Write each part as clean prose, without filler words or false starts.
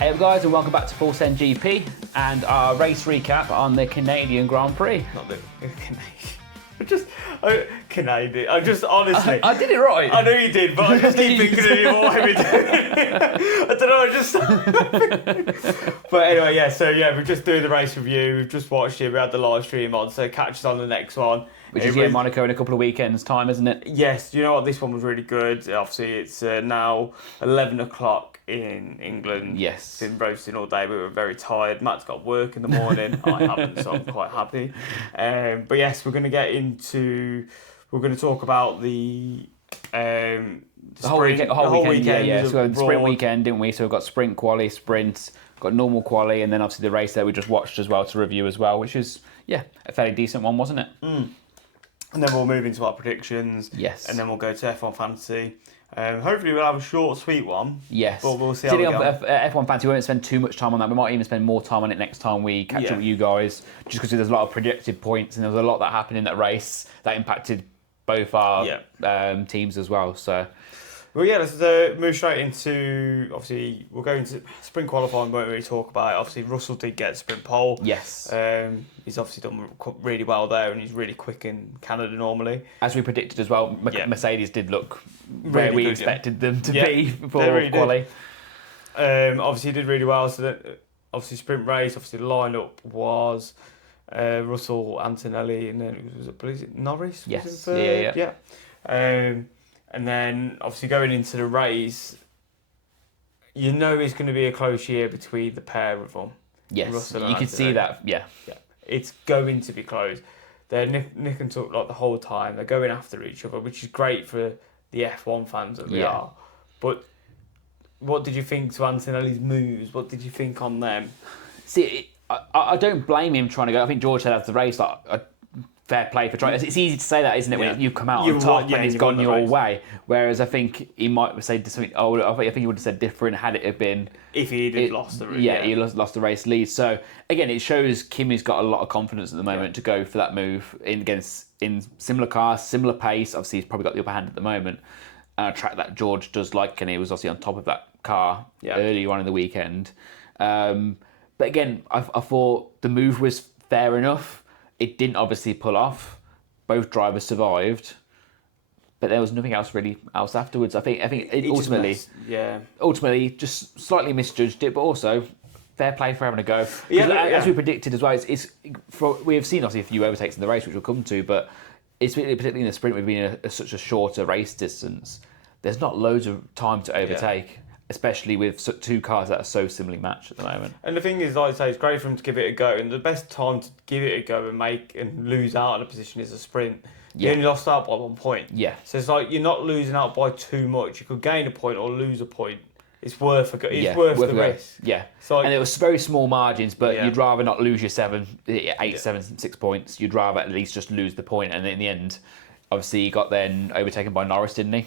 Hey up guys, and welcome back to Full Send GP and our race recap on the Canadian Grand Prix. Not the Canadian. I just honestly. I did it right. I know you did, but I just keep thinking of you what we doing. I don't know. But anyway, yeah. So yeah, we're just doing the race review. We've just watched it. We had the live stream on, so catch us on the next one. Which is in Monaco in a couple of weekends' time, isn't it? Yes. You know what? This one was really good. Obviously, it's now 11 o'clock in England. Yes. Been roasting all day. We were very tired. Matt's got work in the morning. I haven't, so I'm quite happy. But yes, we're going to get into. We're going to talk about the whole weekend. Yeah. So we had the sprint weekend, didn't we? So we've got sprint quali, sprint, got normal quali, and then obviously the race that we just watched as well to review as well, which is a fairly decent one, wasn't it? And then we'll move into our predictions. Yes. And then we'll go to F1 Fantasy. Hopefully we'll have a short, sweet one. Yes. But we'll see how we go. F1 Fantasy, we won't spend too much time on that. We might even spend more time on it next time we catch up with you guys, just because there's a lot of projected points and there was a lot that happened in that race that impacted both our teams as well. So. Well, yeah, let's move straight into, obviously, we'll go into sprint qualifying, won't really talk about it. Obviously, Russell did get sprint pole. Yes. He's obviously done really well there, and he's really quick in Canada normally. As we predicted as well, Mercedes did look where really we good, expected them to be for really quali. Obviously, he did really well. So, obviously, sprint race, obviously, the lineup was Russell, Antonelli, and then was it Norris? Yes. Yeah. And then, obviously, going into the race, you know it's going to be a close year between the pair of them. Yes, Russell you can see that, yeah. It's going to be close. They're nick and tuck like the whole time. They're going after each other, which is great for the F1 fans that we are. But what did you think to Antonelli's moves? What did you think on them? See, I don't blame him trying to go. I think George said after the race, like, fair play for trying. It's easy to say that, isn't it, when you've come out on top and it's gone your way. Whereas I think he might have said something. I think he would have said different had it have been if he had lost the race. Yeah, he lost the race lead. So again, it shows Kimi's got a lot of confidence at the moment to go for that move in similar cars, similar pace. Obviously, he's probably got the upper hand at the moment. A track that George does like, and he was obviously on top of that car earlier on in the weekend. But again, I thought the move was fair enough. It didn't obviously pull off. Both drivers survived, but there was nothing else afterwards. I think ultimately just slightly misjudged it, but also fair play for having a go. As we predicted as well, we have seen obviously a few overtakes in the race, which we'll come to, but it's particularly in the sprint, with being such a shorter race distance. There's not loads of time to overtake. Especially with two cars that are so similarly matched at the moment. And the thing is, like I say, it's great for him to give it a go. And the best time to give it a go and lose out on a position is a sprint. You only lost out by 1 point. Yeah. So it's like you're not losing out by too much. You could gain a point or lose a point. It's worth worth the risk. Yeah. And it was very small margins, but you'd rather not lose your 7, 6 points. You'd rather at least just lose the point. And in the end, obviously, he got then overtaken by Norris, didn't he?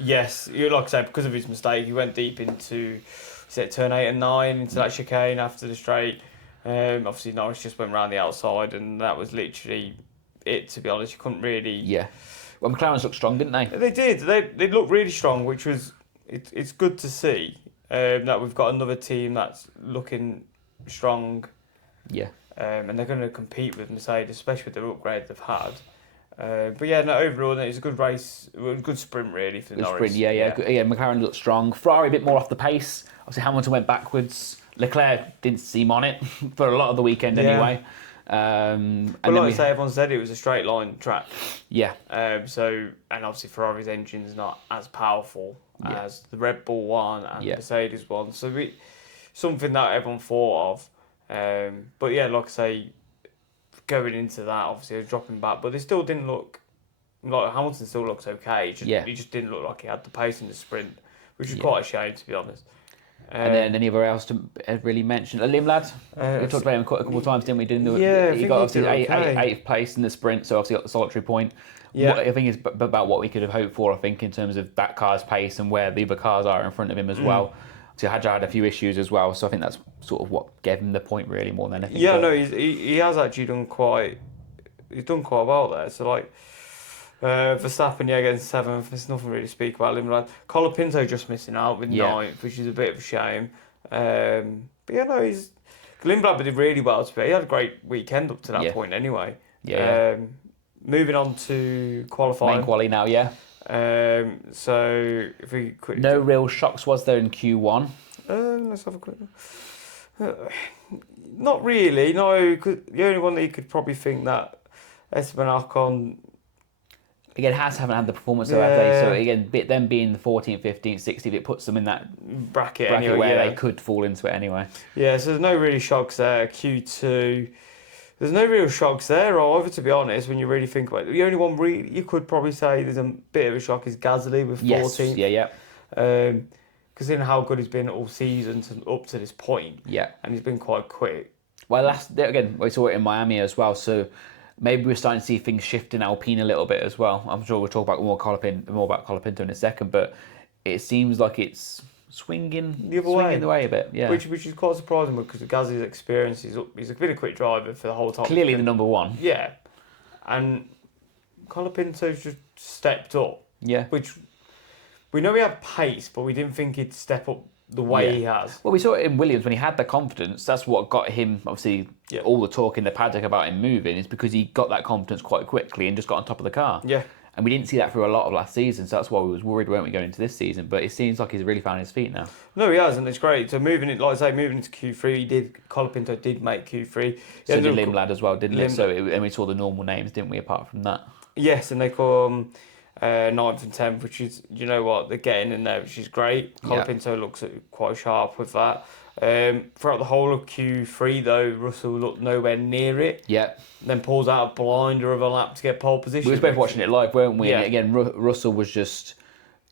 Yes, like I said, because of his mistake, he went deep into turn 8 and 9 into that chicane after the straight. Obviously, Norris just went round the outside, and that was literally it. To be honest, you couldn't really. Yeah. Well, McLaren's looked strong, didn't they? They did. They looked really strong, which was it's good to see that we've got another team that's looking strong. Yeah. And they're going to compete with Mercedes, especially with the upgrade they've had. But yeah, no, overall, it was a good race, a good sprint really for Norris. Sprint, yeah. McLaren looked strong. Ferrari a bit more off the pace. Obviously, Hamilton went backwards. Leclerc didn't seem on it for a lot of the weekend anyway. But like everyone said, it was a straight line track. Yeah. And obviously Ferrari's engine's not as powerful as the Red Bull one and Mercedes one. So something that everyone thought of. But yeah, like I say, going into that, obviously, I was dropping back, but they still didn't look like Hamilton still looked okay. He just didn't look like he had the pace in the sprint, which was quite a shame, to be honest. And then anywhere else to really mention? Lim lad, we talked about him quite a couple of times, didn't we? He got obviously eighth place in the sprint, so obviously got the solitary point. Yeah. I think it's about what we could have hoped for, I think, in terms of that car's pace and where the other cars are in front of him as well. So Hadjar had a few issues as well, so I think that's sort of what gave him the point really more than anything. Yeah, he has actually done quite well there. So like Verstappen, getting 7th. There's nothing really to speak about. Colapinto just missing out with 9th, which is a bit of a shame. But yeah, no, Lindblad did really well to be. He had a great weekend up to that point anyway. Yeah. Moving on to qualifying. Main quali now, yeah. So if we quickly no real shocks was there in Q1. Let's have a quick look. Not really, no. Cause the only one that you could probably think that Esteban Ocon. Again, haven't had the performance though, have they? So again, them being the 14th, 15th, 16th, it puts them in that bracket anyway, where they could fall into it anyway. Yeah, so there's no really shocks there. Q2, there's no real shocks there either, to be honest, when you really think about it. The only one you could probably say there's a bit of a shock is Gasly with 14th. Yes, yeah. Considering how good he's been all season up to this point. Yeah. And he's been quite quick. Well, again, we saw it in Miami as well, so maybe we're starting to see things shift in Alpine a little bit as well. I'm sure we'll talk about more about Colapinto in a second, but it seems like it's swinging the way a bit. Yeah, which is quite surprising because Gasly's experience, he's been a quick driver for the whole time. Clearly the number one. Yeah, and Colapinto's just stepped up. Yeah, which we know he had pace, but we didn't think he'd step up the way he has. Well, we saw it in Williams when he had the confidence. That's what got him, obviously, all the talk in the paddock about him moving is because he got that confidence quite quickly and just got on top of the car. Yeah. And we didn't see that through a lot of last season, so that's why we was worried, weren't we, going into this season? But it seems like he's really found his feet now. No, he has, and it's great. So moving into Q3, Colapinto did make Q3. So did Lindblad as well, didn't it? So and we saw the normal names, didn't we, apart from that? Yes, and they come 9th and 10th, which is, you know what, they're getting in there, which is great. Colapinto looks quite sharp with that. Throughout the whole of Q3, though, Russell looked nowhere near it. Yeah. Then pulls out a blinder of a lap to get pole position. We were both watching it live, weren't we? Yeah. And again, Russell was just...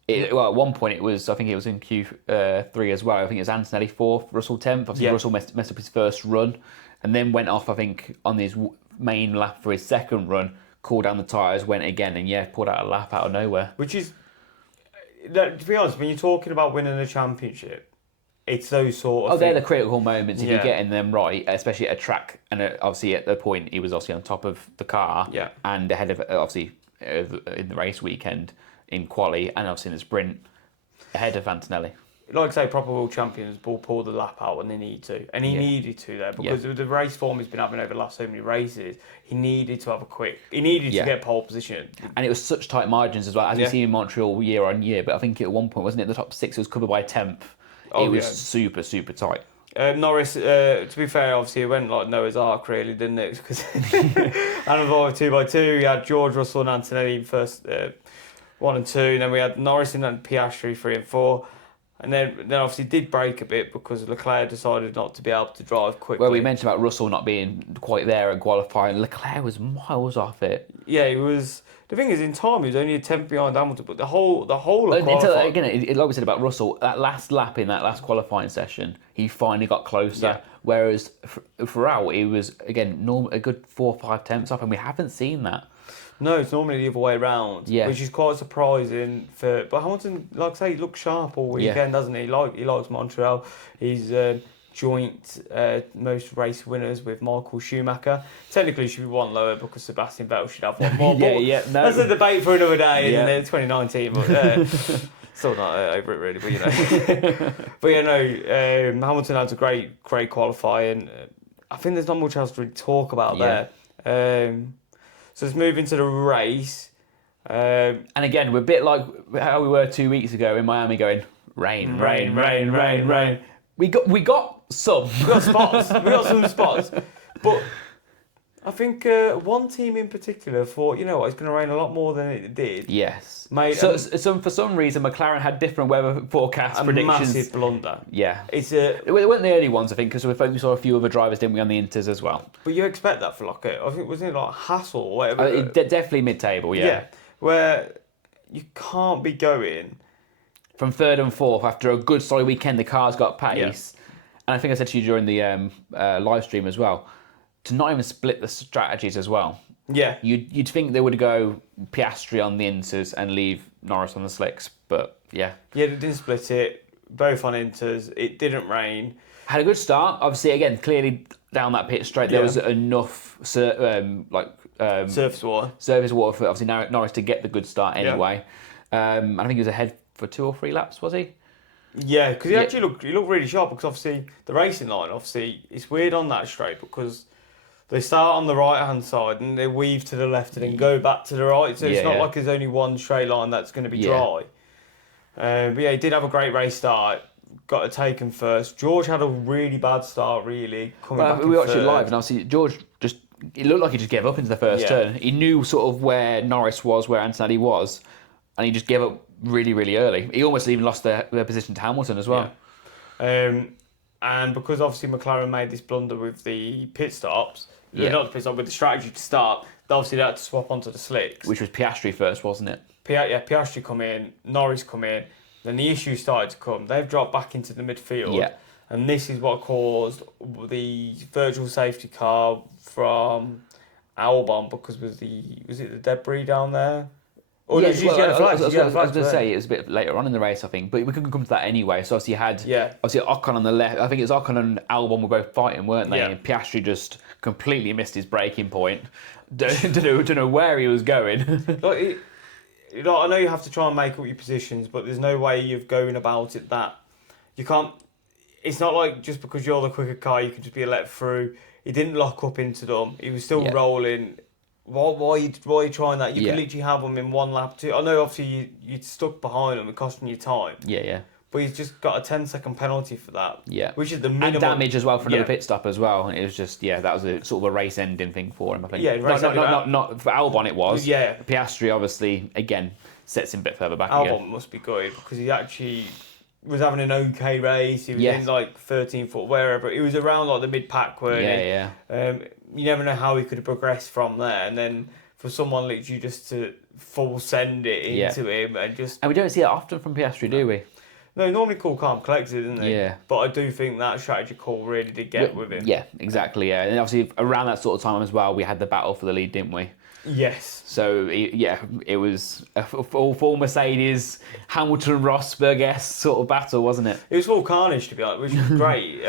well, at one point, I think it was in Q3 as well. I think it was Antonelli 4th, Russell 10th. Obviously, Russell messed up his first run and then went off, I think, on his main lap for his second run, cooled down the tyres, went again, and pulled out a lap out of nowhere. Which is, to be honest, when you're talking about winning a championship, it's those sort of they're the critical moments if you're getting them right, especially at a track. And obviously at the point, he was obviously on top of the car and ahead of, obviously, in the race weekend, in quali, and obviously in the sprint, ahead of Antonelli. Like I say, proper world champions will pull the lap out when they need to. And he needed to there because of the race form he's been having over the last so many races. He needed to have he needed to get pole position. And it was such tight margins as well, as we see in Montreal year on year. But I think at one point, wasn't it, the top 6 was covered by 10th. It was super, super tight. Norris, to be fair, obviously it went like Noah's Ark, really, didn't it? Because and involved 2x2, we had George Russell and Antonelli first 1 and 2, and then we had Norris and Piastri 3 and 4. And then obviously did break a bit because Leclerc decided not to be able to drive quickly. Well, we mentioned about Russell not being quite there at qualifying. Leclerc was miles off it. Yeah, he was. The thing is, in time, he was only a 10th behind Hamilton, but the whole of qualifying... Again, like we said about Russell, that last lap in that last qualifying session, he finally got closer. Yeah. Whereas throughout, he was, again, a good 4 or 5 tenths off, and we haven't seen that. No, it's normally the other way around, which is quite surprising. But Hamilton, like I say, he looks sharp all weekend, doesn't he? He likes Montreal. He's joint most race winners with Michael Schumacher. Technically, should be one lower because Sebastian Vettel should have one more. No. That's a debate for another day in 2019. But still not over it really, but you know. But Hamilton had a great qualifying. I think there's not much else to really talk about there. So let's move into the race. And again, we're a bit like how we were 2 weeks ago in Miami going, rain. We got some. We got spots. We got some spots. But I think one team in particular thought, you know what, it's going to rain a lot more than it did. Yes. For some reason, McLaren had different weather forecast predictions. A massive blunder. Yeah. It weren't the early ones, I think, because we saw a few other drivers, didn't we, on the Inters as well. But you expect that for I think, wasn't it like Hassel or whatever? Definitely mid-table, Yeah. Where you can't be going... From 3rd and 4th, after a good solid weekend, the car's got pace. Yeah. And I think I said to you during the live stream as well, to not even split the strategies as well. Yeah. You'd think they would go Piastri on the Inters and leave Norris on the slicks, but yeah. Yeah, they didn't split it. Both on Inters. It didn't rain. Had a good start. Obviously, again, clearly down that pit straight, there was enough surface water for obviously Norris to get the good start anyway. I think he was ahead for 2 or 3 laps, was he? Yeah, because he looked really sharp. Because obviously the racing line, obviously it's weird on that straight because they start on the right hand side and they weave to the left and then go back to the right. So it's not like there's only one straight line that's going to be dry. But yeah, he did have a great race start. Got it taken first. George had a really bad start, really. We watched it live, and obviously George it looked like he just gave up into the first turn. He knew sort of where Norris was, where Antonelli was, and he just gave up really, really early. He almost even lost their position to Hamilton as well. Yeah. And because obviously McLaren made this blunder with the pit stops, not the pit stop, with the strategy to start, they obviously had to swap onto the slicks. Which was Piastri first, wasn't it? Piastri come in, Norris come in, then the issues started to come. They've dropped back into the midfield, and this is what caused the virtual safety car from Albon because was it the debris down there? Or I was going to say it was a bit later on in the race, I think, but we couldn't come to that anyway. So obviously you had Ocon on the left. I think it was Ocon and Albon were both fighting, weren't they? Yeah. And Piastri just completely missed his braking point. Don't know where he was going. I know you have to try and make up your positions, but there's no way of going about it that you can't. It's not like just because you're the quicker car, you can just be let through. He didn't lock up into them. He was still rolling. Why are you trying that? You can literally have them in one lap too. I know obviously you're stuck behind them, it's costing you time. Yeah. But he's just got a 10-second penalty for that. Yeah. Which is the minimum. And damage as well for another pit stop as well. And it was just, that was a sort of a race ending thing for him, I think. Yeah, not for Albon it was. Yeah. Piastri obviously, again, sets him a bit further back Albon again. must be good because he actually was having an okay race. He was in like 13 foot, wherever. He was around like the mid-pack, weren't he? You never know how he could have progressed from there. And then for someone literally just to full send it into him and just... And we don't see it often from Piastri, do we? No, normally cool, calm, collected, isn't he? Yeah. But I do think that strategy call really did get with him. Yeah, exactly, yeah. And obviously around that sort of time as well, we had the battle for the lead, didn't we? Yes. So, it was a full Mercedes, Hamilton-Rosberg-esque sort of battle, wasn't it? It was full carnage, to be honest, which was great.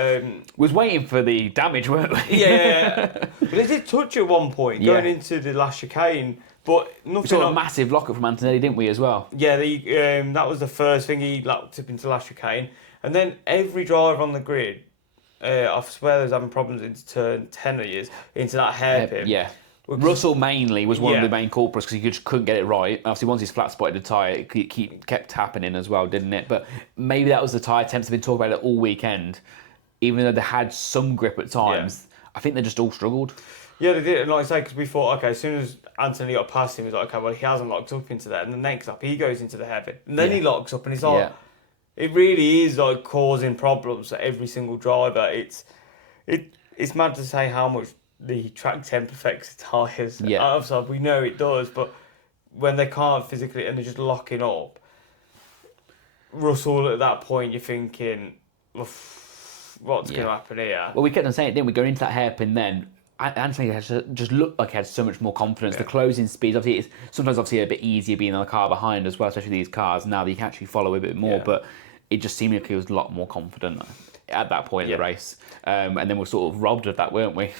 Was waiting for the damage, weren't we? Yeah. But they did touch at one point, going into the last chicane, but nothing... We saw a massive lock-up from Antonelli, didn't we, as well? Yeah, that was the first thing he locked up into the last chicane. And then every driver on the grid, I swear they was having problems into turn 10 of years, into that hairpin. Yeah. Russell mainly was one of the main culprits because he just couldn't get it right. Obviously, once he's flat spotted the tyre, it kept happening as well, didn't it? But maybe that was the tyre attempts. They've been talking about it all weekend. Even though they had some grip at times, I think they just all struggled. Yeah, they did. And like I say, because we thought, okay, as soon as Anthony got past him, he was like, okay, well, he hasn't locked up into that. And the next up, he goes into the hairpin. And then he locks up and it's like, it really is like causing problems for every single driver. It's mad to say how much the track temp affects the tyres. Yeah. Outside, we know it does, but when they can't physically and they're just locking up, Russell at that point, you're thinking, what's going to happen here? Well, we kept on saying it, didn't we? Going into that hairpin then, Anthony just looked like he had so much more confidence. The closing speed, obviously, it's sometimes obviously a bit easier being on the car behind as well, especially these cars. Now that you can actually follow a bit more, but it just seemed like he was a lot more confident at that point in the race. And then we're sort of robbed of that, weren't we?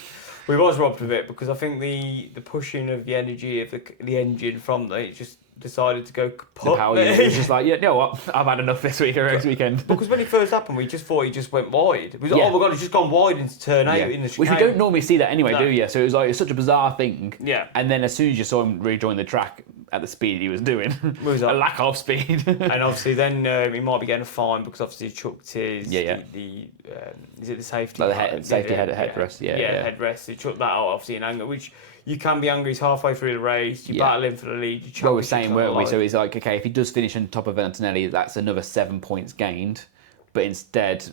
We was robbed of it because I think the pushing of the energy of the engine from it just decided to go kaput. The power unit was just like, you know what, I've had enough this weekend. Because when it first happened, we just thought he just went wide. We was like, oh my god, he's just gone wide into turn 8 in the chicane. Which we don't normally see that anyway, do you? So it was like, it's such a bizarre thing. Yeah. And then as soon as you saw him rejoin the track at the speed he was doing, a lack of speed. And obviously then he might be getting a fine because obviously he chucked his, is it the safety? Like the headrest, headrest. He chucked that out obviously in anger, which you can be angry. He's halfway through the race, you're battling for the lead. Well, we're saying, weren't we? So it's like, okay, if he does finish on top of Antonelli, that's another 7 points gained. But instead,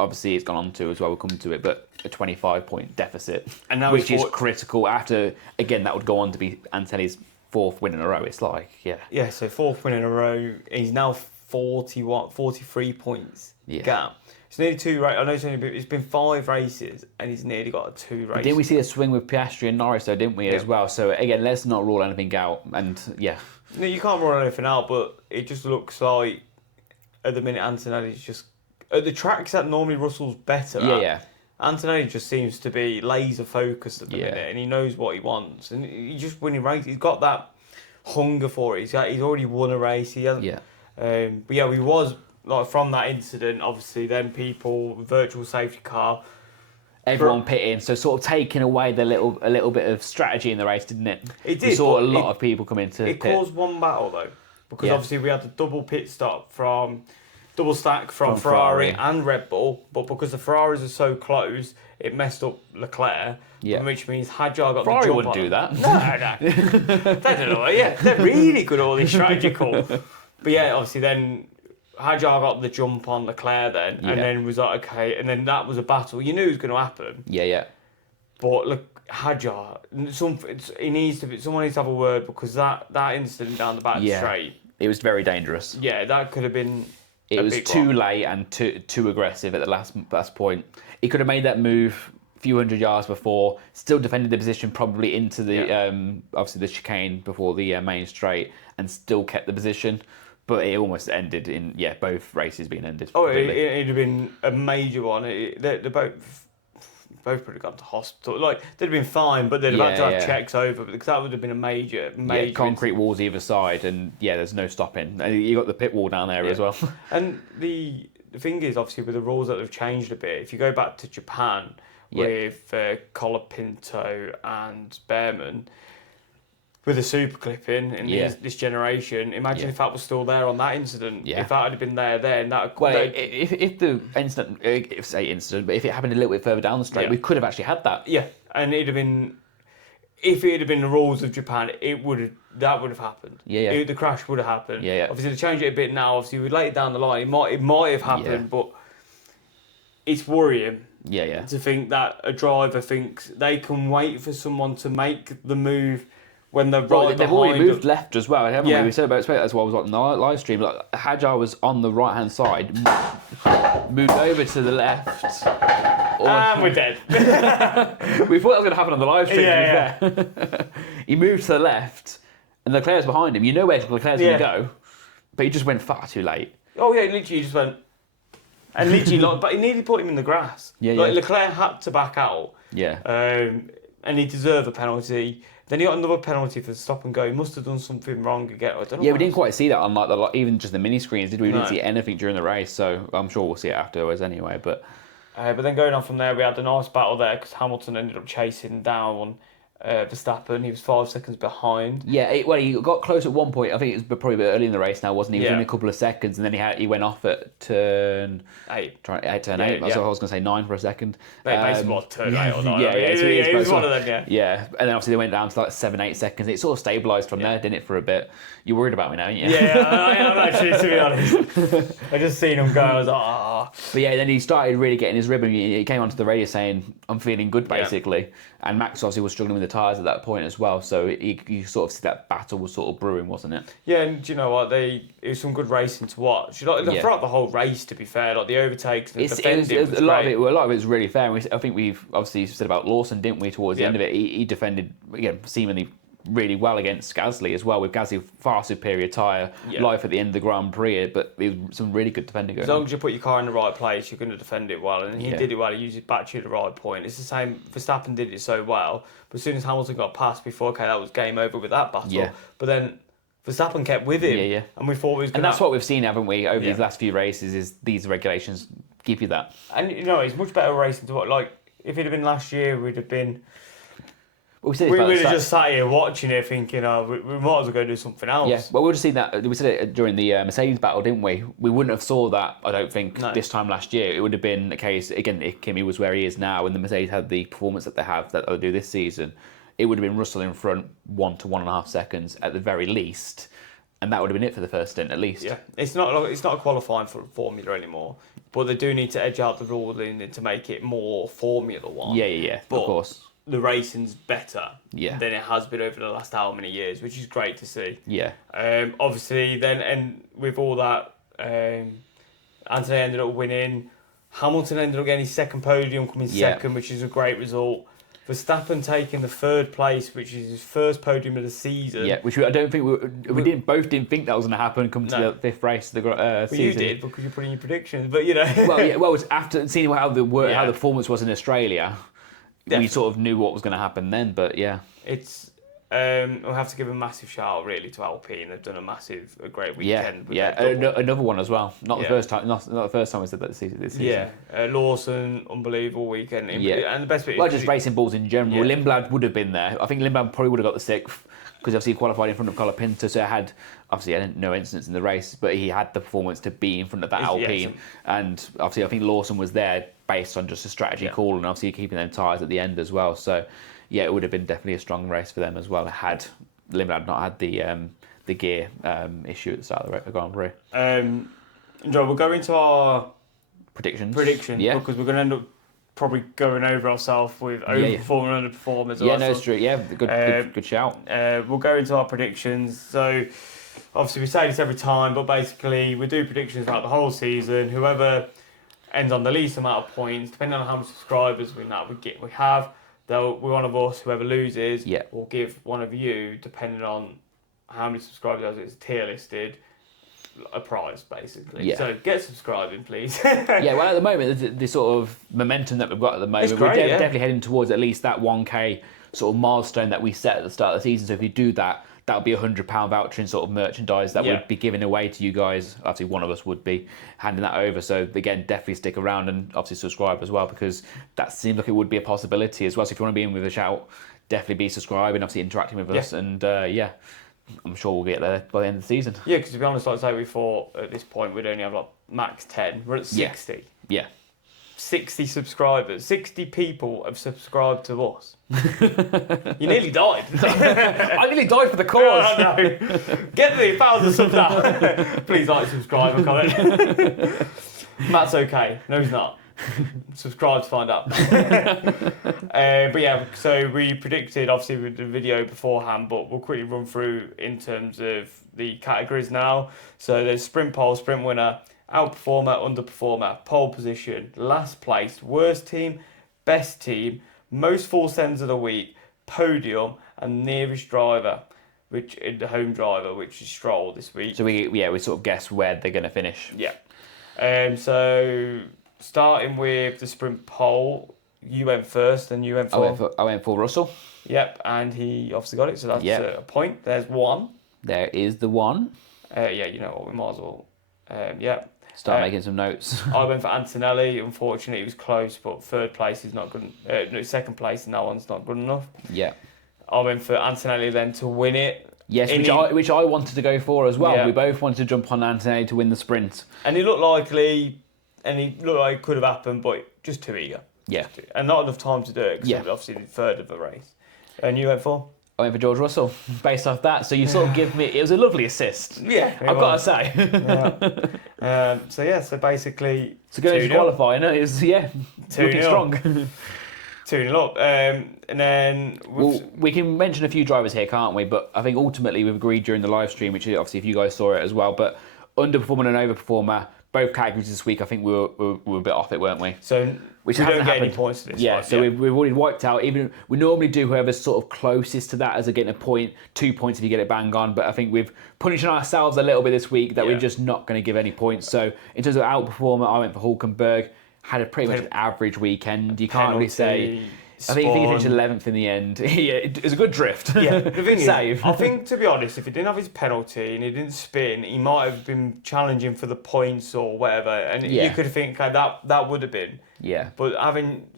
obviously it's gone on to as well, we'll come to it, but a 25-point deficit, and now which is critical. After, again, that would go on to be Antonelli's 4th win in a row. It's like, Yeah, so 4th win in a row. He's now 43 points gap. It's nearly 2 races. I know it's been 5 races and he's nearly got a 2 races. Didn't we see a swing with Piastri and Norris though, didn't we, as well? So again, let's not rule anything out. And no, you can't rule anything out, but it just looks like at the minute Antonelli's just at the tracks that normally Russell's better at. Antonelli just seems to be laser focused at the minute, and he knows what he wants, and he's just winning races. He's got that hunger for it. He's already won a race. He hasn't. But we was like from that incident, obviously, then virtual safety car. Everyone pitting, so sort of taking away a little bit of strategy in the race, didn't it? It did. We saw a lot of people come into it pit. caused one battle though, because obviously we had the double pit stop double stack from Ferrari and Red Bull, but because the Ferraris are so close, it messed up Leclerc. Yeah. Which means Hadjar got Ferrari the jump wouldn't on do him. that. No. They don't know. Yeah, they're really good at all this strategy call. But yeah, obviously then Hadjar got the jump on Leclerc then, and then was like, okay, and then that was a battle. You knew it was going to happen. Yeah. But look, Hadjar, someone needs to have a word, because that incident down the back straight. It was very dangerous. Yeah, that could have been. It was too late and too aggressive at the last point. He could have made that move a few hundred yards before, still defended the position probably into the obviously the chicane before the main straight, and still kept the position. But it almost ended in both races being ended. Oh, it'd have been a major one. They're both would have gone to hospital. Like, they'd have been fine, but they'd have had to have checks over, because that would have been a major concrete walls either side, and there's no stopping. And you got the pit wall down there as well. And the thing is, obviously, with the rules that have changed a bit, if you go back to Japan with Colapinto and Behrman, with the super clipping in this generation, imagine if that was still there on that incident. If that had been there then, if the incident, but if it happened a little bit further down the straight, we could have actually had that. Yeah, and it'd have been, if it had been the rules of Japan, that would have happened. The crash would have happened. Obviously, they changed it a bit now. Obviously, we later down the line, it might have happened, but it's worrying. To think that a driver thinks they can wait for someone to make the move when they're they've already moved left as well, haven't we? We said about it, that's what I was on the live stream. Like, Hadjar was on the right hand side, moved over to the left. And we're dead. We thought that was going to happen on the live stream. He moved to the left, and Leclerc's behind him. You know where Leclerc's going to go, but he just went far too late. Oh yeah, literally he just went, and literally but he nearly put him in the grass. Leclerc had to back out. And he deserved a penalty. Then he got another penalty for the stop and go. He must have done something wrong again. I don't know. We didn't quite see that on even just the mini screens, did we? We didn't see anything during the race, so I'm sure we'll see it afterwards anyway. But then going on from there, we had a nice battle there, because Hamilton ended up chasing down Verstappen. He was 5 seconds behind. He got close at one point. I think it was probably a bit early in the race now, wasn't he? It was only a couple of seconds, and then he went off at turn 8. Turn 8. That's what I was going to say, 9 for a second. Basically, what, turn 8 or 9? It was one of them, and then obviously they went down to like 7-8 seconds. It sort of stabilised from there, didn't it, for a bit? You're worried about me now, aren't you? I'm actually, to be honest. I just seen him go, I was like, But then he started really getting his rhythm. He came onto the radio saying, I'm feeling good, basically. And Max obviously was struggling with the tyres at that point as well. So you sort of see that battle was sort of brewing, wasn't it? Yeah, and do you know what? It was some good racing to watch. Throughout the whole race, to be fair, like the overtakes and the defending was a lot of it was really fair. And I think we've obviously said about Lawson, didn't we, towards the end of it? He defended, seemingly really well against Gasly as well, with Gasly far superior tyre life at the end of the Grand Prix, but it was some really good defending going on. As long as you put your car in the right place, you're going to defend it well, and he did it well. He used his battery at the right point. It's the same, Verstappen did it so well, but as soon as Hamilton got past before, that was game over with that battle. But then Verstappen kept with him, and we thought he was going to... And that's what we've seen, haven't we, over these last few races, is these regulations give you that. And, it's much better racing to watch. Like, if it had been last year, we'd have been... We would have just sat here watching it thinking, we might as well go do something else. Yeah, well, we'll just see that. We said it during the Mercedes battle, didn't we? We wouldn't have saw that, I don't think, this time last year. It would have been a case, again, if Kimi was where he is now and the Mercedes had the performance that they have, that they'll do this season, it would have been Russell in front 1 to 1.5 seconds at the very least. And that would have been it for the first stint, at least. Yeah, it's not a qualifying for Formula anymore, but they do need to edge out the ruling to make it more Formula One. Yeah, of course. The racing's better than it has been over the last how many years, which is great to see. Yeah. Obviously, then, and with all that, Anthony ended up winning. Hamilton ended up getting his second podium, coming second, which is a great result. Verstappen taking the third place, which is his first podium of the season. Yeah, which I don't think we didn't think that was going to happen. Come to the fifth race of the season. You did because you're putting your predictions, but Well, it's after seeing how the performance was in Australia. We sort of knew what was going to happen then, but it's we'll have to give a massive shout out really to Alpine. They've done a great weekend. Another one as well. Not the first time. Not the first time we said that this season. Yeah, Lawson, unbelievable weekend. And the best bit. Well, just racing balls in general. Yeah. Lindblad would have been there. I think Lindblad probably would have got the 6th because obviously he qualified in front of Colapinto, so I had no incidents in the race, but he had the performance to be in front of that Alpine. And obviously I think Lawson was there based on just a strategy call and obviously keeping them tyres at the end as well. So yeah, it would have been definitely a strong race for them as well had Lindblad not had the gear issue at the start of the Grand Prix. Joe, we'll go into our predictions, because we're going to end up probably going over ourselves with overperforming and underperformers. Yeah, no, it's true. Yeah, good shout. We'll go into our predictions. So, obviously, we say this every time, but basically, we do predictions throughout the whole season. Whoever ends on the least amount of points, depending on how many subscribers we have, one of us, whoever loses, will give one of you, depending on how many subscribers it's tier listed, a prize basically. Yeah. So get subscribing, please. Yeah, well, at the moment, the sort of momentum that we've got at the moment, we're definitely heading towards at least that 1K sort of milestone that we set at the start of the season. So if you do that, that'll be £100 voucher in sort of merchandise that would be given away to you guys. Obviously, one of us would be handing that over. So again, definitely stick around and obviously subscribe as well, because that seems like it would be a possibility as well. So if you want to be in with a shout, definitely be subscribing, obviously interacting with us, and I'm sure we'll get there by the end of the season. Yeah, because to be honest, like I say, we thought at this point we'd only have like max 10. We're at 60. Yeah. 60 subscribers. 60 people have subscribed to us. You nearly died. I nearly died for the cause. Oh, no. Get the 1,000 subs now. Please like, subscribe and comment. Matt's okay. No, he's not. Subscribe to find out. But yeah, so we predicted obviously with the video beforehand, but we'll quickly run through in terms of the categories now. So there's sprint pole, sprint winner, outperformer, underperformer, pole position, last place, worst team, best team, most full sends of the week, podium, and nearest driver, which is the home driver, which is Stroll this week. So we sort of guess where they're going to finish. Yeah. So starting with the sprint pole, you went first and you went for... I went for Russell. Yep, and he obviously got it, so that's a point. There's one. There is the one. You know what, we might as well... Start making some notes. I went for Antonelli. Unfortunately, it was close, but third place is not good. Second place in that one's not good enough. Yeah. I went for Antonelli then to win it. Yes, which I wanted to go for as well. Yeah. We both wanted to jump on Antonelli to win the sprint. And he looked likely, and he looked like it could have happened, but just too eager. Yeah. And not enough time to do it, because obviously the third of the race. And you went for? I went for George Russell, based off that. So you sort of give me... It was a lovely assist. Yeah. I've got to say. So basically... So going to qualifying, it was, looking strong. 2-0 up. And then... we can mention a few drivers here, can't we? But I think ultimately we've agreed during the live stream, which is obviously if you guys saw it as well, but underperformer and overperformer, both categories this week, I think we were a bit off it, weren't we? So which we don't get any points to this. Yeah, so we've already wiped out. Even we normally do whoever's sort of closest to that as getting a point, 2 points if you get it bang on. But I think we've punishing ourselves a little bit this week that we're just not going to give any points. So in terms of outperformer, I went for Hulkenberg. Had a pretty much an average weekend. You can't really say. I think he finished 11th in the end. It was a good drift. Yeah, the thing is, I think, to be honest, if he didn't have his penalty and he didn't spin, he might have been challenging for the points or whatever. And you could think that would have been. Yeah. But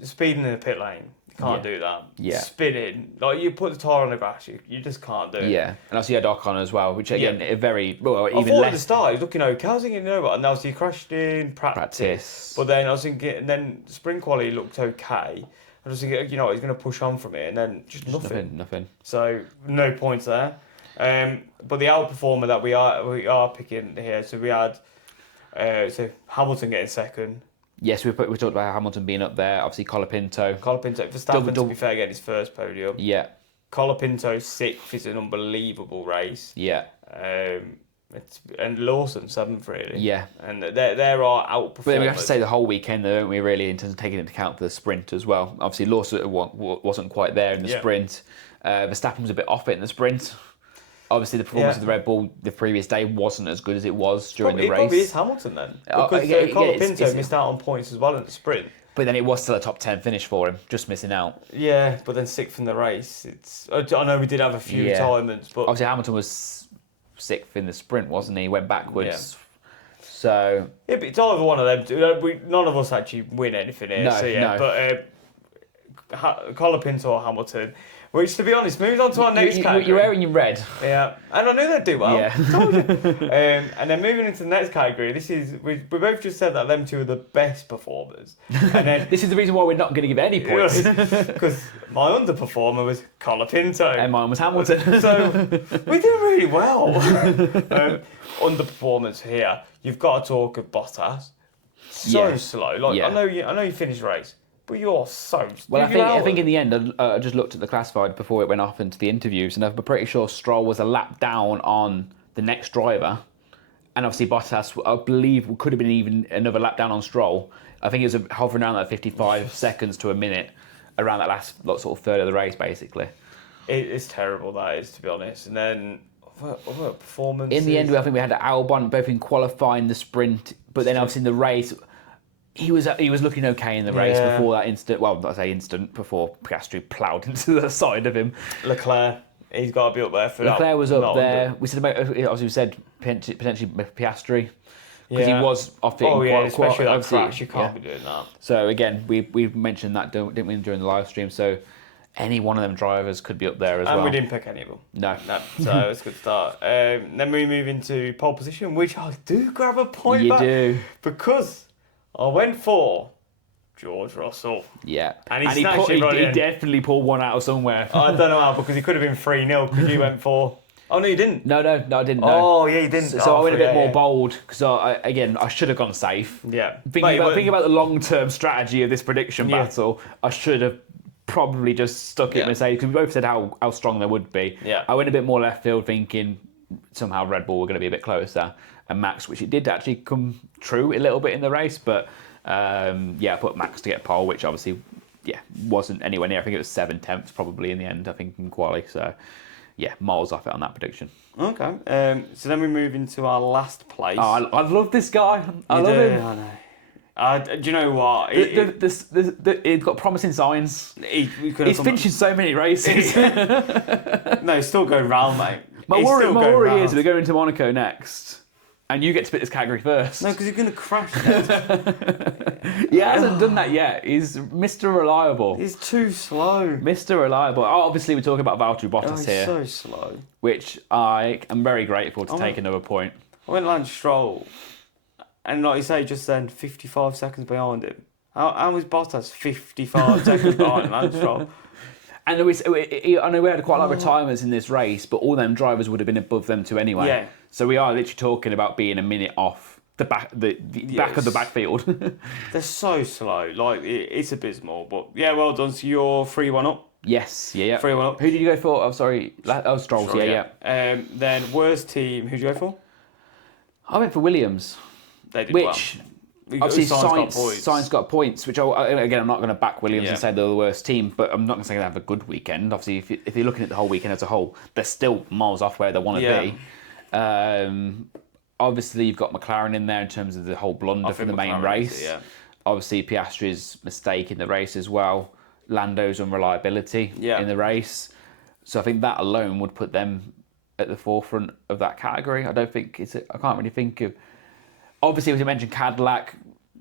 speeding in the pit lane, you can't do that. Yeah. Spinning, like you put the tyre on the grass, you just can't do it. Yeah. And also you had Ocon as well, which again, a very, well, even less. At the start, he was looking okay. I was thinking, and also he crashed in practice. But then I was thinking, then sprint quality looked okay. I was thinking, he's going to push on from it, and then just nothing. So no points there. But the outperformer that we are picking here, so we had Hamilton getting second. Yes, we talked about Hamilton being up there. Obviously, Colapinto. Verstappen, to be fair, getting his first podium. Yeah. Colapinto 6th is an unbelievable race. Yeah. And Lawson 7th, really. Yeah. And there are outperformers. But then we have to say the whole weekend, though, don't we, really, in terms of taking into account the sprint as well. Obviously, Lawson wasn't quite there in the sprint. Verstappen was a bit off it in the sprint. Obviously, the performance of the Red Bull the previous day wasn't as good as it was during the race. It probably is Hamilton then. Because Colapinto missed out on points as well in the sprint. But then it was still a top 10 finish for him, just missing out. Yeah, but then 6th in the race. I know we did have a few retirements, but... Obviously, Hamilton was 6th in the sprint, wasn't he? He went backwards. Yeah. So... Yeah, but it's either one of them two. None of us actually win anything here. No. But Colapinto or Hamilton... Which, to be honest, moves on to our next category. You're wearing your red. Yeah, and I knew they'd do well. Yeah. Told you. And then moving into the next category, we both just said that them two are the best performers. And then this is the reason why we're not going to give any points. Because my underperformer was Colapinto. And mine was Hamilton. So we're doing really well. Underperformance here. You've got to talk of Bottas. So slow. Like I know you finished the race. But you're so... Well, I think in the end, I just looked at the classified before it went off into the interviews, and I'm pretty sure Stroll was a lap down on the next driver. And obviously Bottas, I believe, could have been even another lap down on Stroll. I think it was hovering around that 55 seconds to a minute around that last sort of third of the race, basically. It's terrible, that is, to be honest. And then other performances... In the end, I think we had Albon both in qualifying the sprint, but then obviously in the race... He was looking okay in the race before that instant. Well, I say instant before Piastri ploughed into the side of him. Leclerc, he's got to be up there for that. Leclerc was up there. We said about obviously we said potentially Piastri because he was off it. Especially that crash. You can't be doing that. So again, we mentioned that, didn't we, during the live stream? So any one of them drivers could be up there as well. And we didn't pick any of them. No. So it's a good start. Then we move into pole position, which I do grab a point back. You do. Because I went for George Russell. Yeah. And he definitely pulled one out of somewhere. I don't know how, because he could have been 3-0 because you went for... Oh, no, you didn't? No, I didn't. No. Oh, yeah, you didn't. So I went a bit more bold because, I should have gone safe. Yeah. Thinking about the long-term strategy of this prediction battle, I should have probably just stuck it Mercedes, because we both said how strong they would be. Yeah. I went a bit more left field thinking somehow Red Bull were going to be a bit closer. And Max, which it did actually come true a little bit in the race, but I put Max to get pole, which obviously wasn't anywhere near. I think it was 7/10 probably in the end, I think, in quali. So miles off it on that prediction. Okay. So then we move into our last place. Oh, I love this guy. I love him. I know. Do you know what? He's got promising signs. He's finishing so many races. No, he's still going round, mate. My worry is we're going to Monaco next. And you get to pick this category first. No, because you're going to crash. He hasn't done that yet. He's Mr. Reliable. He's too slow. Mr. Reliable. Oh, obviously, we're talking about Valtteri Bottas here. He's so slow. Which I am very grateful to take another point. I went Lance Stroll. And like you say, just then 55 seconds behind him. How was Bottas 55 seconds behind Lance Stroll? And I know we had quite a lot of retirements in this race, but all them drivers would have been above them too anyway. Yeah. So we are literally talking about being a minute off the back of the backfield. They're so slow. Like, it's abysmal. But yeah, well done. So you're 3-1 up. Yes, yeah. 3-1 up. Who did you go for? Oh, sorry. Oh, Stroll, yeah. Then worst team, who'd you go for? I went for Williams. They did well. Obviously, Sainz got points, which again, I'm not going to back Williams and say they're the worst team, but I'm not going to say they have a good weekend. Obviously, if you're looking at the whole weekend as a whole, they're still miles off where they want to be. Obviously, you've got McLaren in there in terms of the whole blunder for the main race. Obviously, Piastri's mistake in the race as well. Lando's unreliability in the race. So I think that alone would put them at the forefront of that category. I can't really think of... Obviously, as you mentioned, Cadillac,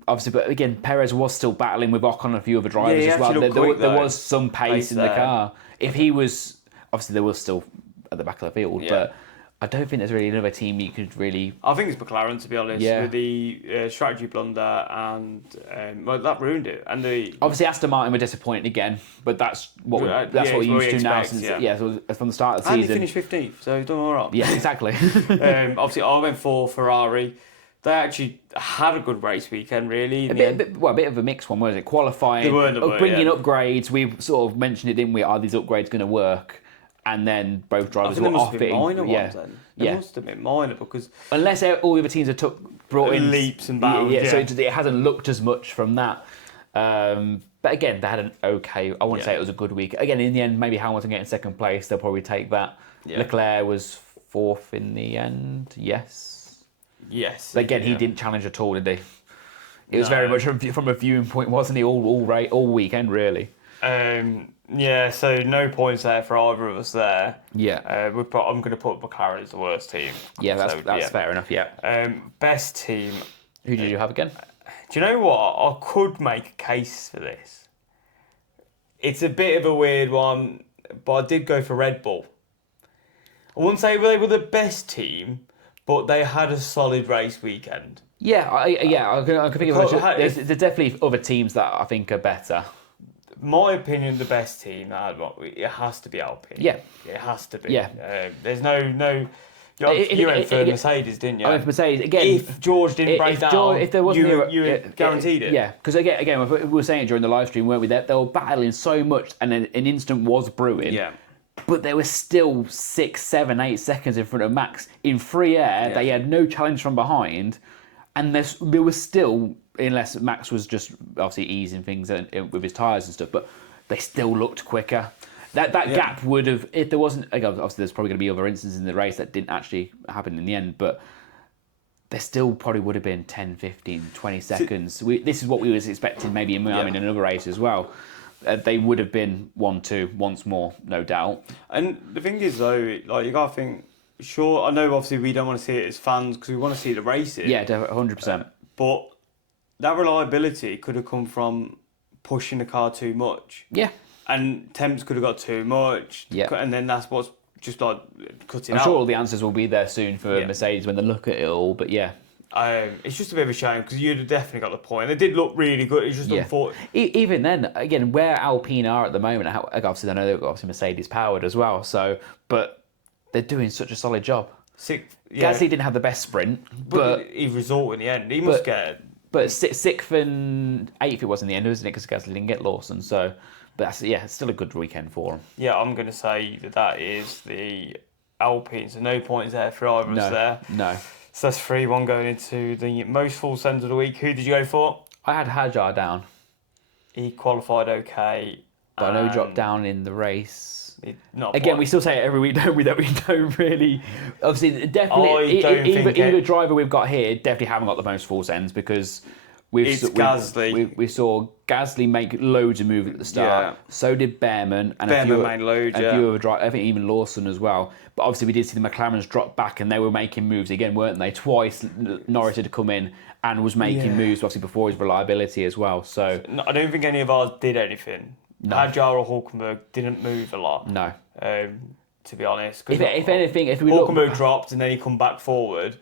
obviously, but again, Perez was still battling with Ocon and a few other drivers as well. There was some pace in the car. If he was, obviously, there was still at the back of the field, but I don't think there's really another team you could really... I think it's McLaren, to be honest, with the strategy blunder, and that ruined it. And obviously, Aston Martin were disappointed again, but that's what we're used to now since so from the start of the season. And they finished 15th, so he's done all right. Yeah, exactly. Obviously, I went for Ferrari. They actually had a good race weekend, really. A bit of a mixed one, wasn't it? Qualifying, bringing upgrades. We sort of mentioned it, didn't we? Are these upgrades going to work? And then both drivers were off it. Minor ones then. They must have been minor because unless all the other teams have brought in leaps and bounds. So it hasn't looked as much from that. But again, they had an okay. I wouldn't say it was a good week. Again, in the end, maybe Hamilton getting second place. They'll probably take that. Leclerc was 4th in the end. Yes. Yes. Again, he didn't challenge at all, did he? It was very much from a viewing point, wasn't he? All weekend, really. Yeah, so no points there for either of us there. Yeah. I'm going to put McLaren as the worst team. Yeah, that's fair enough, yeah. Best team. Who did you have again? Do you know what? I could make a case for this. It's a bit of a weird one, but I did go for Red Bull. I wouldn't say they were the best team, but they had a solid race weekend. Yeah, I can think of there's definitely other teams that I think are better. My opinion, the best team, it has to be Alpine. Yeah. It has to be. Yeah. There's no... You went for Mercedes, didn't you? I went for Mercedes. Again, if George didn't break down, if there wasn't you guaranteed it. Yeah, because again, we were saying it during the live stream, weren't we? They were battling so much, and an instant was brewing. Yeah. But they were still 6, 7, 8 seconds in front of Max in free air. Yeah. They had no challenge from behind, and there was still, unless Max was just obviously easing things with his tyres and stuff, but they still looked quicker. That gap would have, if there wasn't, obviously there's probably going to be other instances in the race that didn't actually happen in the end, but there still probably would have been 10, 15, 20 seconds. This is what we was expecting maybe in another race as well. They would have been 1-2 once more, no doubt. And the thing is though, like you got to think, sure, I know obviously we don't want to see it as fans because we want to see the racing. Yeah, 100%. But that reliability could have come from pushing the car too much. Yeah. And temps could have got too much. Yeah. And then that's what's just like cutting out. I'm sure all the answers will be there soon for Mercedes when they look at it all, but yeah. It's just a bit of a shame because you'd have definitely got the point. They did look really good. It's just unfortunate. Even then, again, where Alpine are at the moment, obviously I know they're obviously Mercedes powered as well. So, but they're doing such a solid job. Gasly didn't have the best sprint, but he resulted in the end. He must get. But 6th and 8th it was in the end, wasn't it? Because Gasly didn't get Lawson. So, but it's still a good weekend for him. Yeah, I'm going to say that is the Alpine. So no points there for either of us there. No. So that's 3-1 going into the most full sends of the week. Who did you go for? I had Hajar down. He qualified okay. But I know he dropped down in the race. Again, we still say it every week, don't we? That we don't really... Obviously, definitely, either driver we've got here definitely haven't got the most full sends because... Gasly. We saw Gasly make loads of moves at the start. Yeah. So did Behrman. And Behrman made loads, a few other drivers. I think even Lawson as well. But obviously we did see the McLarens drop back and they were making moves again, weren't they? Twice Norris had come in and was making moves, obviously before his reliability as well. So I don't think any of ours did anything. No. Hajar or Hulkenberg didn't move a lot. No. To be honest. If anything, if we Hulkenberg dropped and then he come back forward.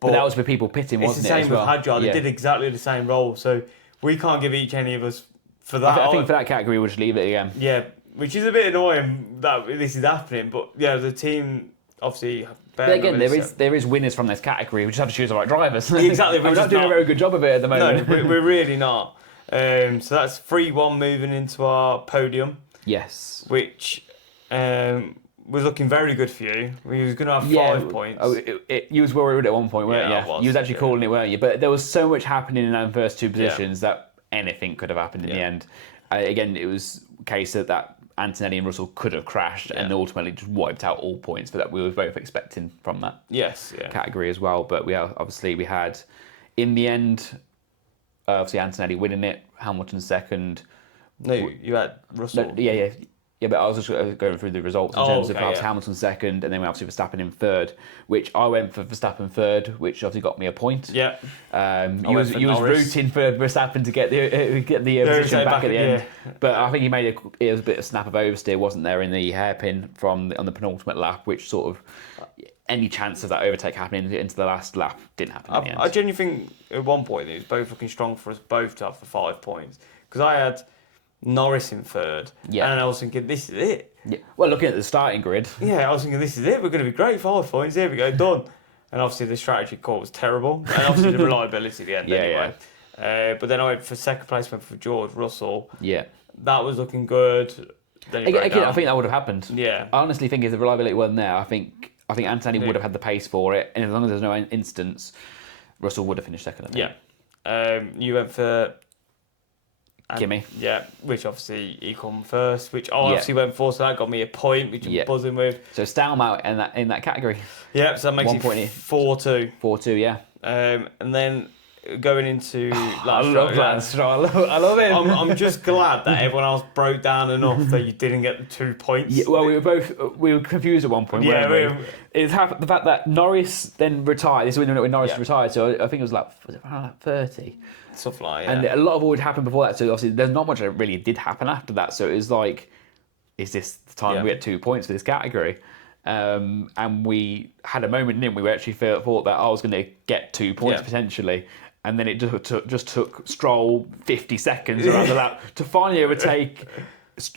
But that was with people pitting, wasn't it? It's the same with Hajar. They did exactly the same role. So we can't give any of us for that. I think for that category, we'll just leave it again. Yeah, which is a bit annoying that this is happening. But yeah, the team obviously... But again, there is winners from this category. We just have to choose the right drivers. Exactly. We're not doing a very good job of it at the moment. No, we're really not. So that's 3-1 moving into our podium. Yes. Which... was looking very good for you. We was going to have 5 points. You was worried at one point, weren't you? I was. You was actually calling it, weren't you? But there was so much happening in our first two positions that anything could have happened in the end. Again, it was a case that Antonelli and Russell could have crashed and ultimately just wiped out all points for that we were both expecting from that category as well. But we had, in the end, obviously Antonelli winning it, Hamilton second. No, you had Russell. Yeah, but I was just going through the results in terms of Hamilton second, and then we obviously Verstappen in third, which I went for Verstappen third, which obviously got me a point. Yeah. You was rooting for Verstappen to get the position back at the end, but I think it was a bit of snap of oversteer, wasn't there, in the hairpin on the penultimate lap, which sort of any chance of that overtake happening into the last lap didn't happen in the end. I genuinely think at one point it was both looking strong for us both to have the 5 points because I had Norris in third. Yeah. And I was thinking, this is it. Yeah. Well, looking at the starting grid. Yeah, I was thinking, this is it. We're going to be great. 5 points. Here we go. Done. And obviously the strategy call was terrible. And obviously the reliability at the end anyway. Yeah. But then I went for second place, went for George Russell. Yeah. That was looking good. Again, I think that would have happened. Yeah. I honestly think if the reliability wasn't there, I think Anthony would have had the pace for it. And as long as there's no instance, Russell would have finished second, I think. Yeah. You went for... Kimmy. Yeah, which obviously he come first, which I obviously went for, so that got me a point, which I'm buzzing with. So stalemate in that category. Yeah, so that makes 1 point. it 4-2. 4-2, yeah. And then going into I love that. I love it. I'm just glad that everyone else broke down enough that you didn't get the 2 points. Yeah, well, we were confused at one point. Yeah, weren't we? It's the fact that Norris then retired. This is when Norris retired. So I think it was like 30. Stuff like that. And a lot of what would happen before that. So obviously, there's not much that really did happen after that. So it was like, is this the time we get 2 points for this category? And we had a moment, didn't we? We actually thought that I was going to get 2 points potentially. And then it just took Stroll 50 seconds around the lap to finally overtake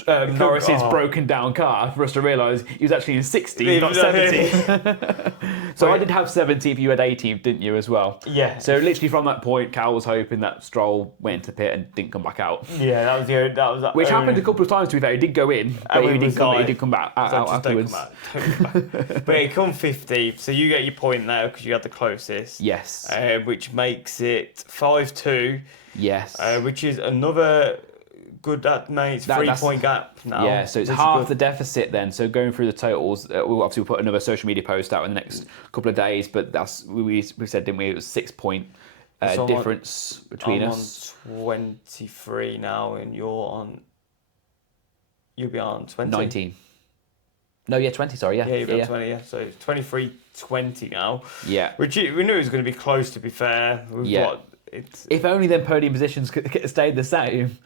Norris's broken down car for us to realise he was actually in 60, not 70. So I did have 17th, you had 18th, didn't you, as well? Yeah. So literally from that point, Cal was hoping that Stroll went into the pit and didn't come back out. Yeah, that was Which happened a couple of times, to be fair. He did go in, but he did come back out afterwards. But he come 15th, so you get your point now because you had the closest. Yes. Which makes it 5-2. Yes. Which is another good, that makes 3 point gap now. Yeah, so it's half the deficit then. So going through the totals, we'll obviously put another social media post out in the next couple of days, but that's we said, didn't we? It was 6 point difference between us. I'm on 23 now, and you'll be on 20. 19. No, 20, sorry, yeah. Yeah, you've got 20, yeah. So it's 23-20 now. Yeah. Which we knew it was going to be close, to be fair. If only then podium positions could stayed the same.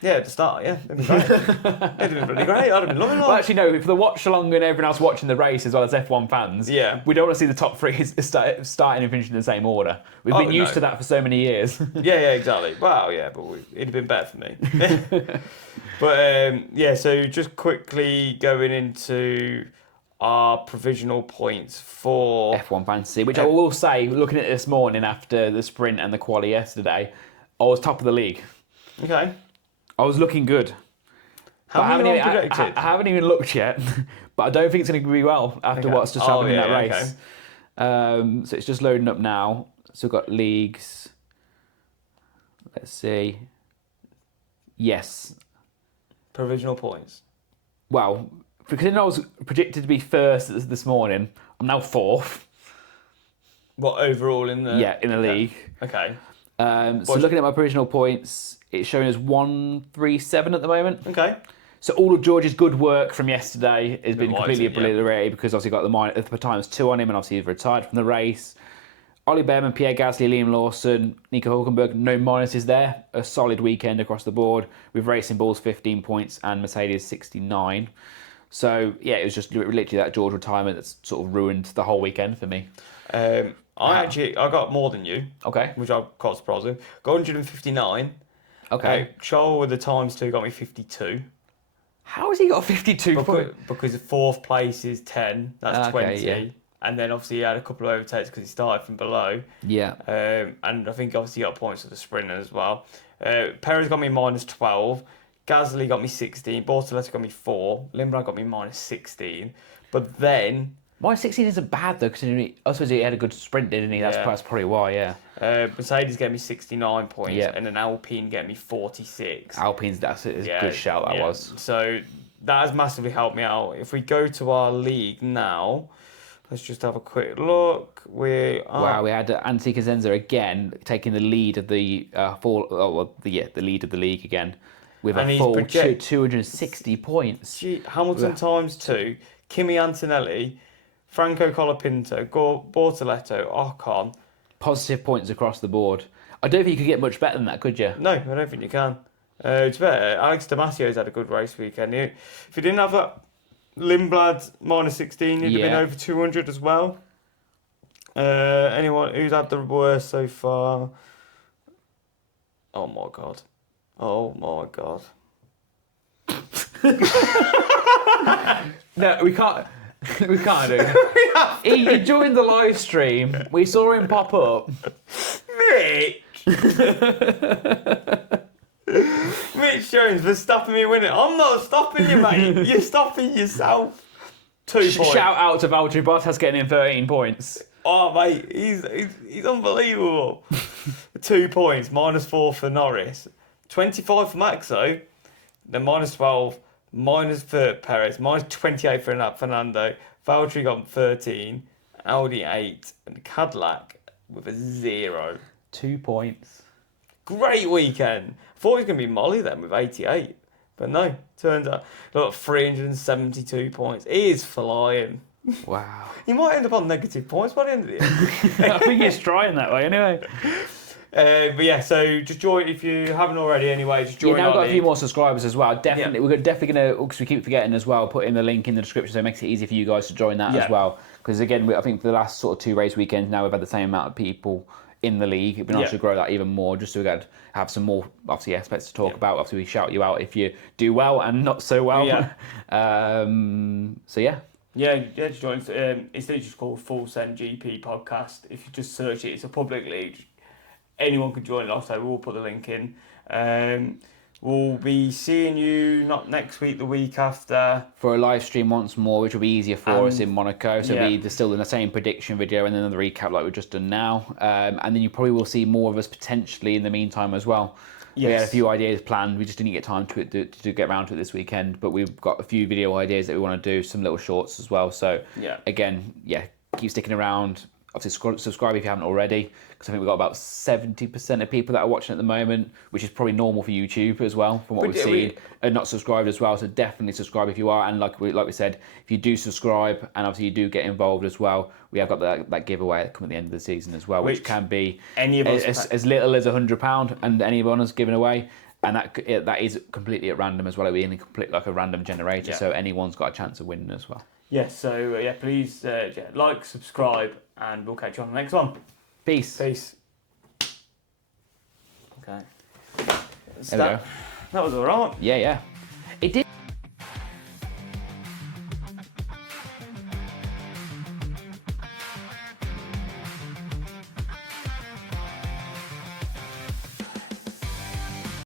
Yeah, at the start, yeah. It'd been great. It'd been really great. I'd have been loving it. Well, actually, no, for the watch along and everyone else watching the race as well as F1 fans, we don't want to see the top three starting and finishing in the same order. We've been used to that for so many years. Yeah, exactly. Wow, yeah, but it'd have been better for me. But, so just quickly going into our provisional points for F1 Fantasy, which I will say, looking at it this morning after the sprint and the quali yesterday, I was top of the league. Okay. I was looking good. How many predicted? I haven't even looked yet, but I don't think it's going to be well after what's just happened in that race. Okay. So it's just loading up now. So we've got leagues. Let's see. Yes. Provisional points. Well, because I was predicted to be first this morning, I'm now fourth. What, overall in the... Yeah, in the league. Okay. So looking at my provisional points, it's showing us 137 at the moment. Okay. So all of George's good work from yesterday has been completely obliterated because obviously got the times 2 on him and obviously he's retired from the race. Ollie Behrman, Pierre Gasly, Liam Lawson, Nico Hulkenberg, no minuses there. A solid weekend across the board with Racing Bulls 15 points and Mercedes 69. So yeah, it was just literally that George retirement that's sort of ruined the whole weekend for me. I got more than you. Okay. Which I'm quite surprised with. Got 159. Okay. Charles with the times 2 got me 52. How has he got 52 points? Because the 4th place is 10. That's 20. Yeah. And then obviously he had a couple of overtakes because he started from below. Yeah. And I think obviously he got points for the sprinter as well. Perez got me minus 12. Gasly got me 16. Bortoletti got me 4. Lindblad got me minus 16. But then... Minus 16 isn't bad though, considering I suppose he had a good sprint, didn't he? That's probably why, yeah. Mercedes gave me 69 points, and an Alpine gave me 46. That's a good shout, that was. So that has massively helped me out. If we go to our league now, let's just have a quick look. We had Antti Cosenza again taking the lead of the lead of the league again with a full 260 points. Hamilton times 2, Kimi Antonelli, Franco Colapinto, Bortoletto, Ocon. Positive points across the board. I don't think you could get much better than that, could you? No, I don't think you can. It's better. Alex Damasio's had a good race weekend. If he didn't have that Lindblad minus 16, he'd have been over 200 as well. Anyone who's had the worst so far? Oh my god. No, we can't. We can't do. He joined the live stream. We saw him pop up. Mitch Jones for stopping me winning. I'm not stopping you, mate. You're stopping yourself. 2 points. Shout out to Valtteri Bottas getting in 13 points. Oh, mate, he's unbelievable. 2 points, minus 4 for Norris. 25 for Max though. Then minus 12, minus for Perez, minus 28 for Fernando, Valtteri on 13, Audi 8, and Cadillac with a 0. 2 points. Great weekend. I thought it was going to be Molly then with 88. But no, turns out, look, 372 points. He is flying. Wow. He might end up on negative points by the end of the year. I think he's trying that way anyway. But yeah, so just join if you haven't already. Anyway, just join. Yeah, now our we've got league. a few more subscribers as well. Definitely, Yeah. we're definitely going to, because we keep forgetting as well, put in the link in the description so it makes it easy for you guys to join that as well. Because again, I think for the last sort of 2 race weekends now we've had the same amount of people in the league. It'd be nice to grow that even more, just so we can have some more obviously aspects to talk about. Obviously, we shout you out if you do well and not so well. So yeah. Yeah, just join. It's literally just called Full Send GP Podcast. If you just search it, it's a public league. Anyone can join it. Also, we'll put the link in. We'll be seeing you not next week, the week after. For a live stream once more, which will be easier for us in Monaco. So it'll be still in the same prediction video and then another recap like we've just done now. And then you probably will see more of us potentially in the meantime as well. Yes. We had a few ideas planned. We just didn't get time to get around to it this weekend. But we've got a few video ideas that we want to do, some little shorts as well. So again, keep sticking around. Obviously, subscribe if you haven't already, because I think we've got about 70% of people that are watching at the moment, which is probably normal for YouTube as well, from what we've seen, and not subscribed as well. So definitely subscribe if you are. And like we said, if you do subscribe and obviously you do get involved as well, we have got that giveaway coming at the end of the season as well, which can be any of us as little as £100, and any of us giving away. And that is completely at random as well. It'll be in like a random generator, so anyone's got a chance of winning as well. Yes, so please like, subscribe, and we'll catch you on the next one. Peace. Okay. There we go. That was alright. Yeah. It did.